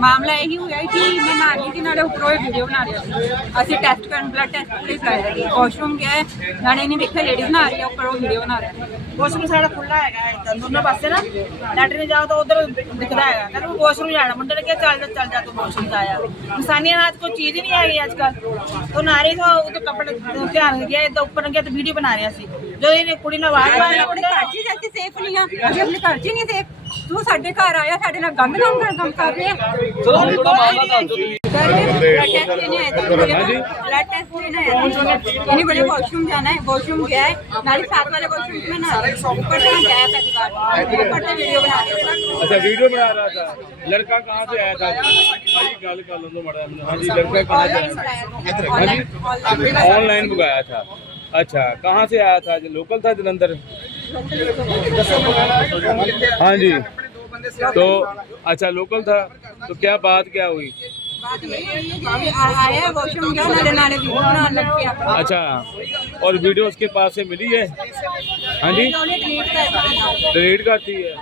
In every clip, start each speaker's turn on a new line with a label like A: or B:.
A: ਮਾਮਲਾ ਇਹੀ ਹੋਇਆ ਕਿ ਮੈਂ ਨਹਾ ਰਹੀ ਸੀ, ਨਾਲੇ ਉੱਪਰੋਂ ਇਹ ਵੀਡੀਓ ਬਣਾ ਰਿਹਾ ਸੀ। ਅਸੀਂ ਟੈਸਟ ਕਰਨ ਬਲੱਡ ਟੈਸਟ ਲਈ ਕਰਾਇਆ ਸੀ, ਵਾਸ਼ਰੂਮ ਗਿਆ ਹੈ, ਨਾਲੇ ਨਹੀਂ ਦੇਖਿਆ ਲੇਡੀਜ਼ ਨਹਾ ਰਹੀ ਹੈ, ਉੱਪਰੋਂ ਵੀਡੀਓ ਬਣਾ ਰਿਹਾ।
B: ਵਾਸ਼ਰੂਮ ਸਾਡਾ ਖੁੱਲਾ ਹੈਗਾ ਇੱਧਰ ਦੋਨੋਂ ਪਾਸੇ ਨਾ, ਲੈਟਰਿਨ ਜਾਓ ਤਾਂ ਉਧਰ ਦਿਖਦਾ ਹੈਗਾ, ਕਹਿੰਦਾ ਤੂੰ ਵਾਸ਼ਰੂਮ ਜਾਣਾ। ਮੁੰਡੇ ਨੇ ਕਿਹਾ ਚੱਲ ਜਾ ਤੂੰ ਵਾਸ਼ਰੂਮ ਚ ਆਇਆ। ਇਨਸਾਨੀਅਤ ਨਾਲ ਕੋਈ ਚੀਜ਼ ਹੀ ਨਹੀਂ ਹੈਗੀ ਅੱਜ ਕੱਲ੍ਹ। तो नारी था वो कपड़े ध्यान गया इधर ऊपर गया तो वीडियो बना रहा सी जो इन्हें कुड़ी ने आवाज मारी
A: अपने घर च जाके सेफ नहीं है, अभी अपने घर च नहीं सेफ। तू साडे घर आया, साडे नाल गंद काम कर रहे हैं। ब्लड टेस्ट लेना है, इन्हीं बोले वॉशरूम जाना है, वॉशरूम गया है, नाली साथ वाले वॉशरूम में ना ऊपर से गया पहली बार, ऊपर से वीडियो बना रहे थे।
C: अच्छा वीडियो बना रहा था। लड़का कहाँ से आया था? गल कर लो बड़ा। हाँ जी, लड़का कहाँ से आया था? ऑनलाइन मंगाया था। अच्छा, कहाँ से आया था? लोकल था जलंधर? हाँ जी, तो अच्छा लोकल था। तो क्या बात क्या हुई?
A: आया वॉशरूम गया, नाले नाले वीडियो बना लग गया।
C: अच्छा, और वीडियो उसके पास से मिली है? हाँ जी, डिलीट करती है।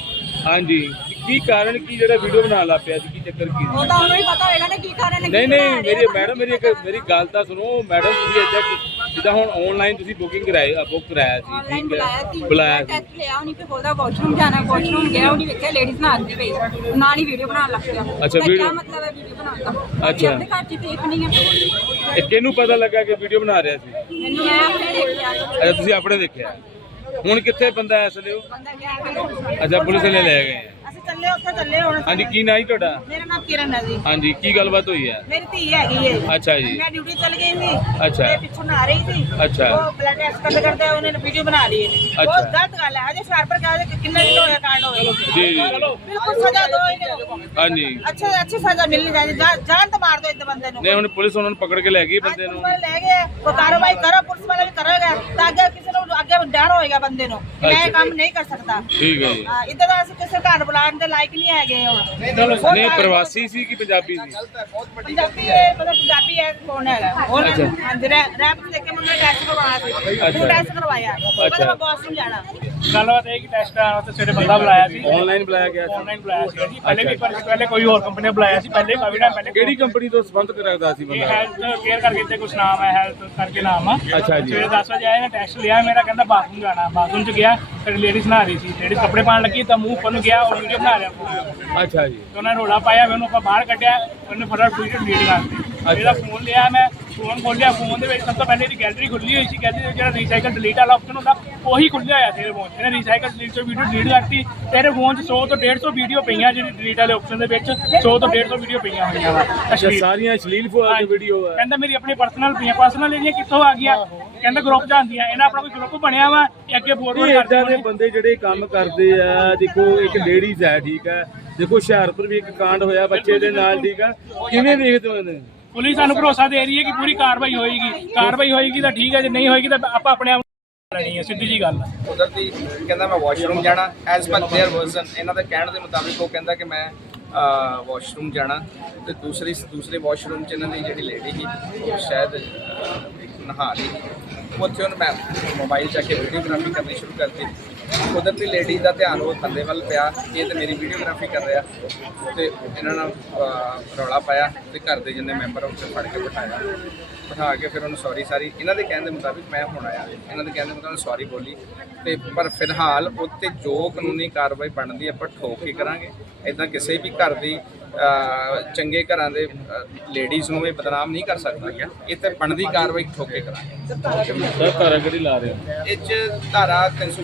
C: हाँ जी, की कारण की जरा वीडियो बना ला पिया की चक्कर की?
A: वो तो उन्हें ही पता होगा ना की कारण है।
C: नहीं नहीं, मेरी मैडम मेरी गल तो सुनो मैडम, तुसीं इदां जिद्दां हुण ऑनलाइन तुसीं बुक कराया सी,
A: ऑनलाइन
C: बुलाया
A: बुलाया टेस्ट लिया, उन्हीं पे बोलदा वॉशरूम जाना, वॉशरूम गया, उन्हीं देखा लेडीज ना आती पई, नाल ही वीडियो बनाने लग गया।
C: अच्छा,
A: क्या मतलब है वीडियो बनाने का?
C: अच्छा,
A: अपने घर च सेफ नहीं है।
C: किहनूं पता लगा कि वीडियो बना रहा सी?
A: मैंने मैं अपने देखा।
C: अच्छा, तुसीं अपने देखिया। हुण कित्थे बंदा इस ਵੇਲੇ?
A: बंदा गया।
C: अच्छा, पुलिस वाले ले गए हैं।
B: ਅਸੀਂ ਚੱਲੇ ਉੱਥੇ ਚੱਲੇ ਹੁਣ।
C: हाँ जी, की नाम है तुहाडा?
B: ਮੇਰਾ ਨਾਮ ਕਿਰਨ ਹੈ ਜੀ।
C: हाँ जी, की गलबात हुई है?
B: ਮੇਰੀ ਧੀ ਹੈਗੀ ਏ।
C: अच्छा जी,
B: ਮੈਂ ਡਿਊਟੀ ਚੱਲ ਗਈ ਸੀ
C: अच्छा
B: ਤੇ ਪਿੱਛੋਂ ਨਾ ਰਹੀ ਸੀ।
C: अच्छा,
B: ਉਹ ਬਲੱਡ ਟੈਸਟ ਕਰਦੇ ਉਹਨੇ ਵੀਡੀਓ ਬਣਾ ਲਈ।
C: अच्छा।
B: ਬਹੁਤ ਗਲਤ ਗੱਲ ਹੈ। ਅਜੇ ਸ਼ਾਰਪਰ ਕਹਾ ਕਿ ਕਿੰਨੇ ਦਿਨ ਹੋਇਆ ਕਾਂਡ ਹੋਏ।
C: जी जी,
B: ਬਿਲਕੁਲ ਸਜ਼ਾ ਦਿਓ ਇਹਨੂੰ।
C: हाँ जी।
B: ਅੱਛੀ ਸਜ਼ਾ ਮਿਲਣੀ ਚਾਹੀਦੀ। ਜਾਨ ਤਾਂ ਮਾਰ ਦਿਓ ਇਸ ਬੰਦੇ ਨੂੰ।
C: नहीं हुण पुलिस उन्होंने पकड़ के ले गई बंदे
B: ਪੁਲਿਸ
C: नूं।
B: ਵਾਲੇ ਲੈ ਗਏ, ਉਹ ਕਾਰਵਾਈ ਕਰੋ, ਪੁਲਿਸ ਵਾਲਾ ਵੀ ਕਰੇਗਾ ਤਾਂ ਅੱਗੇ ਕਿਸੇ ਨੂੰ ਅੱਗੇ ਡਰ ਹੋਏਗਾ ਬੰਦੇ ਨੂੰ ਕਿ ਮੈਂ ਇਹ ਕੰਮ ਨਹੀਂ ਕਰ ਸਕਦਾ।
C: ठीक है जी।
B: ਹਾਂ, ਇੱਦਾਂ ਦਾ ਅਸੀਂ ਕਿਸੇ ਘਰ ਬੁਲਾਉਣ ਦੇ ਲਾਇਕ ਨਹੀਂ ਹੈਗੇ ਹੁਣ।
C: नहीं प्रवासी सी कि पंजाबी सी?
B: ਪੰਜਾਬੀ ਹੈ, ਮਤਲਬ ਪੰਜਾਬੀ ਹੈ ਕੌਣ ਹੈਗਾ?
C: अच्छा।
B: ਹਾਂਜੀ, ਰੈਪ ਦੇ ਕੇ ਮੁੰਡੇ ਟੈਸਟ ਕਰਵਾਇਆ ਸੀ।
C: अच्छा।
B: ਉਹ ਟੈਸਟ ਕਰਵਾਇਆ।
C: अच्छा।
B: ਮੈਂ ਵਾਸ਼ਰੂਮ ਜਾਣਾ।
D: ਗੱਲਬਾਤ ਇਹ ਕਿ ਟੈਸਟ ਕਰਾਉਣ ਵਾਸਤੇ ਸਵੇਰੇ ਬੰਦਾ ਬੁਲਾਇਆ ਸੀ,
C: ऑनलाइन बुलाया गया था?
D: ਆਨਲਾਈਨ ਬੁਲਾਇਆ ਸੀ ਜੀ। ਪਹਿਲੇ ਕੋਈ ਹੋਰ ਕੰਪਨੀ ਨੇ ਬੁਲਾਇਆ ਸੀ, ਪਹਿਲੇ ਕਾਫੀ ਟਾਈਮ ਪਹਿਲੇ।
C: ਕਿਹੜੀ ਕੰਪਨੀ ਤੋਂ ਸੰਬੰਧ ਰੱਖਦਾ ਸੀ
D: ਇਹ
C: ਬੰਦਾ?
D: ਹੈਲਥ ਕੇਅਰ ਕਰਕੇ ਇੱਥੇ ਕੁਛ ਨਾਮ ਹੈ, ਹੈਲਥ ਕਰਕੇ ਨਾਮ ਆ।
C: ਅੱਛਾ ਜੀ।
D: ਸਵੇਰੇ 10 ਵਜੇ ਆਇਆ ਨਾ, ਟੈਸਟ ਲਿਆ ਮੇਰਾ, ਕਹਿੰਦਾ ਬਾਥਰੂਮ ਜਾਣਾ। ਬਾਥਰੂਮ ਚ ਗਿਆ ਤੇ ਲੇਡੀਜ਼ ਨਹਾ ਰਹੀ ਸੀ, ਲੇਡੀਜ਼ ਕੱਪੜੇ ਪਾਉਣ ਲੱਗੀ ਤਾਂ ਮੂੰਹ ਉੱਪਰ ਨੂੰ ਗਿਆ, ਉਹ ਵੀਡੀਓ ਬਣਾ ਰਿਹਾ ਪੂਰਾ।
C: ਅੱਛਾ ਜੀ।
D: ਤੇ ਉਹਨਾਂ ਨੇ ਰੋਲਾ ਪਾਇਆ, ਮੈਨੂੰ ਆਪਾਂ ਬਾਹਰ ਕੱਢਿਆ, ਉਹਨੇ ਫਟਾਫਟ ਵੀਡੀਓ ਡਿਲੀਟ ਕਰਤੀ। ਇਹਦਾ ਫੋਨ ਲਿਆ, ਮੈਂ ਫੋਨ ਖੋਲਿਆ, ਫੋਨ ਦੇ ਵਿੱਚ ਸਭ ਤੋਂ ਪਹਿਲੇ ਇਹਦੀ ਗੈਲਰੀ ਖੁੱਲੀ ਹੋਈ ਸੀ। ਗੈਲਰੀ ਦੇ ਜਿਹੜਾ ਰੀਸਾਈਕਲ ਡਿਲੀਟ ਵਾਲਾ ਆਪਸ਼ਨ ਹੁੰਦਾ ਉਹੀ ਖੁੱਲਿਆ ਹੋਇਆ ਸੀ ਇਹਦੇ ਫੋਨ 'ਚ। ਇਹਨੇ ਰੀਸਾਈਕਲ ਡਿਲੀਟ ਤੋਂ ਵੀਡੀਓ ਡਿਲੀਟ ਕਰਤੀ। ਤੇਰੇ ਫੋਨ 'ਚ 100 ਤੋਂ 150 ਵੀਡੀਓ ਪਈਆਂ, ਜਿਹੜੀ ਡਿਲੀਟ ਵਾਲੇ ਆਪਸ਼ਨ ਦੇ ਵਿੱਚ 100 ਤੋਂ 150 ਵੀਡੀਓ ਪਈਆਂ ਹੋਈਆਂ ਵਾ।
C: ਅੱਛਾ, ਸਾਰੀਆਂ ਅਸ਼ਲੀਲ ਵੀਡੀਓ ਹੈ?
D: ਕਹਿੰਦਾ ਮੇਰੀ ਆਪਣੀ ਪਰਸਨਲ ਪਈਆਂ, ਪਰਸਨਲ ਇਹਦੀਆਂ ਕਿੱਥੋਂ ਆ ਗਈਆਂ? ਕਹਿੰਦਾ ਗਰੁੱਪ ਜਾਂਦੀਆਂ, ਇਹਨਾਂ ਆਪਣਾ ਕੋਈ ਗਰੁੱਪ ਬਣਿਆ ਵਾ, ਇਹ ਅੱਗੇ ਫੋਰਵਰਡ
C: ਇਦਾਂ
D: ਕਰਦੇ
C: ਦੇ ਬੰਦੇ ਜਿਹੜੇ ਕੰਮ ਕਰਦੇ ਆ। ਦੇਖੋ, ਇੱਕ ਲੇਡੀਜ਼ ਹੈ, ਠੀਕ ਹੈ। ਦੇਖੋ, ਹੁਸ਼ਿਆਰਪੁਰ ਵੀ ਇੱਕ ਕਾਂਡ ਹੋਇਆ ਬੱਚੇ ਦੇ ਨਾਲ, ਠੀਕ ਹੈ। ਕਿਵੇਂ ਦੇਖਦੇ ਹੋ ਇਹਨੂੰ?
D: ਪੁਲਿਸ ਸਾਨੂੰ ਭਰੋਸਾ ਦੇ ਰਹੀ ਹੈ ਕਿ ਪੂਰੀ ਕਾਰਵਾਈ ਹੋਏਗੀ ਤਾਂ ਠੀਕ ਹੈ, ਜੇ ਨਹੀਂ ਹੋਏਗੀ ਤਾਂ ਆਪਾਂ ਆਪਣੇ ਆਪ ਲੈਣੀ ਹੈ, ਸਿੱਧੀ ਜੀ ਗੱਲ ਹੈ।
E: ਕੁਦਰਤੀ ਕਹਿੰਦਾ ਮੈਂ ਵਾਸ਼ਰੂਮ ਜਾਣਾ, ਐਜ਼ ਪਰ देयर ਵਰਜ਼ਨ, ਇਹਨਾਂ ਦੇ ਕਹਿਣ ਦੇ ਮੁਤਾਬਿਕ ਉਹ ਕਹਿੰਦਾ ਕਿ ਮੈਂ ਵਾਸ਼ਰੂਮ ਜਾਣਾ। ਤੇ ਦੂਸਰੇ ਵਾਸ਼ਰੂਮ 'ਚ ਇਹਨਾਂ ਦੀ ਜਿਹੜੀ ਲੇਡੀ ਸੀ ਉਹ ਸ਼ਾਇਦ ਨਹਾ ਲਈ, ਉੱਥੇ ਉਹਨੇ ਮੈਂ ਮੋਬਾਈਲ ਚੱਕ ਕੇ ਵੀਡੀਓਗ੍ਰਾਫੀ ਕਰਨੀ ਸ਼ੁਰੂ ਕਰਤੀ। ਕੁਦਰਤੀ ਲੇਡੀ ਦਾ ਧਿਆਨ ਉਹ ਬੰਦੇ ਵੱਲ ਪਿਆ, ਇਹ ਤਾਂ ਮੇਰੀ ਵੀਡੀਓਗ੍ਰਾਫੀ ਕਰ ਰਿਹਾ। ਤੇ ਇਹਨਾਂ ਨਾਲ ਰੌਲਾ ਪਾਇਆ ਤੇ ਘਰ ਦੇ ਜਿੰਨੇ ਮੈਂਬਰ ਉੱਥੇ ਫੜ ਕੇ ਬਿਠਾ ਕੇ ਫਿਰ ਉਹਨੂੰ ਸੌਰੀ ਸਾਰੀ ਇਹਨਾਂ ਦੇ ਕਹਿਣ ਦੇ ਮੁਤਾਬਿਕ ਮੈਂ ਹੁਣ ਆਇਆ, ਇਹਨਾਂ ਦੇ ਕਹਿਣ ਦੇ ਮੁਤਾਬਿਕ ਸੌਰੀ ਬੋਲੀ। ਤੇ ਪਰ ਫਿਲਹਾਲ ਉੱਤੇ ਜੋ ਕਾਨੂੰਨੀ ਕਾਰਵਾਈ ਬਣਦੀ ਆਪਾਂ ਠੋਕ ਕੇ ਕਰਾਂਗੇ। ਇੱਦਾਂ ਕਿਸੇ ਵੀ ਘਰ ਦੀ ਚੰਗੇ ਘਰਾਂ ਦੇ ਲੇਡੀਜ਼ ਨੂੰ ਇਹ ਬਦਨਾਮ ਨਹੀਂ ਕਰ ਸਕਦਾ ਗਿਆ। ਇਹ ਤੇ ਬਣਦੀ ਕਾਰਵਾਈ ਠੋਕ ਕੇ ਕਰਾਂਗੇ।
C: ਸਰ ਧਾਰਾ ਕਿਹੜੀ ਲਾ ਰਹੇ ਹੋ?
E: ਇਹ 'ਚ ਧਾਰਾ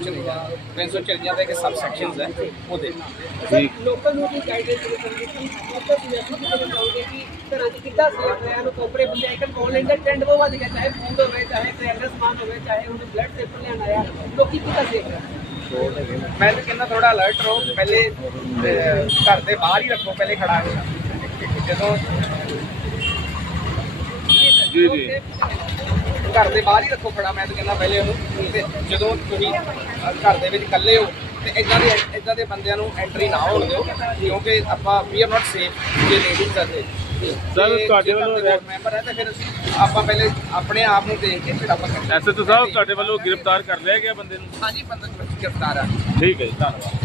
E: 354 ਦੇ ਕੇ ਸਬ ਸੈਕਸ਼ਨਸ ਹੈ ਉਹਦੇ।
C: ਜੀ,
F: ਲੋਕਲ ਨੂੰ ਵੀ ਗਾਈਡੈਂਸ ਦੇ ਸੰਗਠਨ ਲੋਕਲ ਸੁਜੈਸ਼ਨ ਕਰਵਾਉਂਦੇ ਕਿ ਘਰਾਂ 'ਚ ਕਿੱਦਾਂ ਸੇਫ ਰਹਿਣ, ਕੋਪਰੇ ਬੰਦੇ ਆਈਕਨ ਆਨਲਾਈਨ ਦਾ ਟ੍ਰੈਂਡ ਬਹੁਤ ਵੱਧ ਗਿਆ, ਚਾਹੇ ਫੂਡ ਹੋਵੇ, ਚਾਹੇ ਕਰਿਆਨਾ ਸਮਾਨ ਹੋਵੇ, ਚਾਹੇ ਉਹਨੇ ਬਲੱਡ ਸੇਫਰ ਲੈਣ ਆਇਆ, ਲੋਕੀ ਕਿੱਦਾਂ ਸੇਫ ਰਹਿਣ।
E: ਮੈਂ ਤਾਂ ਕਹਿੰਦਾ ਥੋੜਾ ਅਲਰਟ ਰਹੋ। ਪਹਿਲੇ ਘਰ ਦੇ ਬਾਹਰ ਹੀ ਰੱਖੋ, ਪਹਿਲੇ ਖੜਾ ਕੇ ਜਦੋਂ
C: ਜੀ ਜੀ,
E: ਘਰ ਦੇ ਬਾਹਰ ਹੀ ਰੱਖੋ ਖੜਾ। ਮੈਂ ਤਾਂ ਕਹਿੰਦਾ ਪਹਿਲੇ ਉਹਨੂੰ। ਤੇ ਜਦੋਂ ਤੁਸੀਂ ਘਰ ਦੇ ਵਿੱਚ ਇਕੱਲੇ ਹੋ ਤੇ ਇੱਦਾਂ ਦੇ ਬੰਦਿਆਂ ਨੂੰ ਐਂਟਰੀ ਨਾ ਹੋਣ ਦਿਓ, ਕਿਉਂਕਿ ਆਪਾਂ ਵੀ ਆਰ ਨਾਟ ਸੇਫ ਜੇ ਲੇਡੀਜ਼ ਆ ਤੇ।
C: ਸਰ ਤੁਹਾਡੇ ਵੱਲੋਂ
E: ਮੈਂਬਰ ਹੈ ਤੇ ਫਿਰ ਆਪਾਂ ਪਹਿਲੇ ਆਪਣੇ ਆਪ ਨੂੰ ਦੇਖ ਕੇ ਫਿਰ ਆਪਾਂ
C: ਐਸਐਚਓ ਸਾਹਿਬ ਤੁਹਾਡੇ ਵੱਲੋਂ ਗ੍ਰਿਫਤਾਰ ਕਰ ਲਿਆ ਗਿਆ ਬੰਦੇ ਨੂੰ?
E: ਹਾਂਜੀ, ਬੰਦਾ ਗ੍ਰਿਫਤਾਰ ਆ।
C: ਠੀਕ ਹੈ ਜੀ, ਧੰਨਵਾਦ।